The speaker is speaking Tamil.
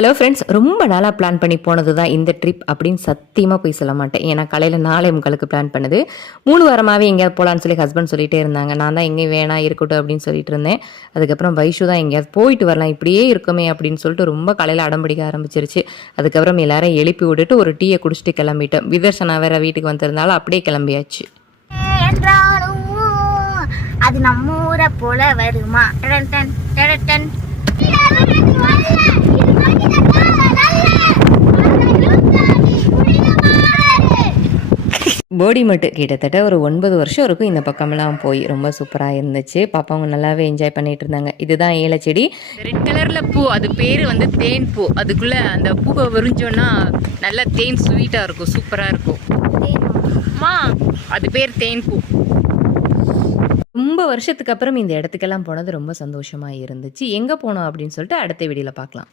ஹலோ ஃப்ரெண்ட்ஸ் ரொம்ப நாளாக பிளான் பண்ணி போனது தான் இந்த ட்ரிப் அப்படின்னு சத்தியமாக போய் சொல்ல மாட்டேன். ஏன்னா காலையில் நாளை முக்காலுக்கு பிளான் பண்ணது. மூணு வாரமாகவே எங்கேயாவது போகலான்னு சொல்லி ஹஸ்பண்ட் சொல்லிட்டே இருந்தாங்க. நான் தான் எங்கேயும் வேணாம் இருக்கட்டும் அப்படின்னு சொல்லிட்டு இருந்தேன். அதுக்கப்புறம் வைஷு தான் எங்கேயாவது போயிட்டு வரலாம். இப்படியே இருக்குமே அப்படின்னு சொல்லிட்டு ரொம்ப காலையில் அடம்பிடிக்க ஆரம்பிச்சிருச்சு. அதுக்கப்புறம் எல்லாரும் எழுப்பி விட்டுட்டு ஒரு டீயை குடிச்சிட்டு கிளம்பிட்டோம் விதர்சனா வேற வீட்டுக்கு வந்திருந்தாலும் அப்படியே கிளம்பியாச்சு. அது நம்ம ஊரை போல வருமா? டன் டன் டன் டன். போடி மட்டு கிட்டத்தட்ட ஒரு ஒன்பது வருஷம் இருக்கும். இந்த பக்கமெல்லாம் போய் ரொம்ப சூப்பராக இருந்துச்சு. பாப்பாங்க நல்லாவே என்ஜாய் பண்ணிட்டு இருந்தாங்க. இதுதான் ஏலச்செடி ரெட் கலர்ல பூ அது பேரு வந்து தேன் பூ. அதுக்குள்ள அந்த பூவை விரிஞ்சோன்னா நல்ல தேன் ஸ்வீட்டா இருக்கும் சூப்பரா இருக்கும். அம்மா அது பேர் தேன் பூ. ரொம்ப வருஷத்துக்கு அப்புறம் இந்த இடத்துக்கெல்லாம் போனது ரொம்ப சந்தோஷமாக இருந்துச்சு. எங்கே போனோம் அப்படின்னு சொல்லிட்டு அடுத்த வீடியோவில் பார்க்கலாம்.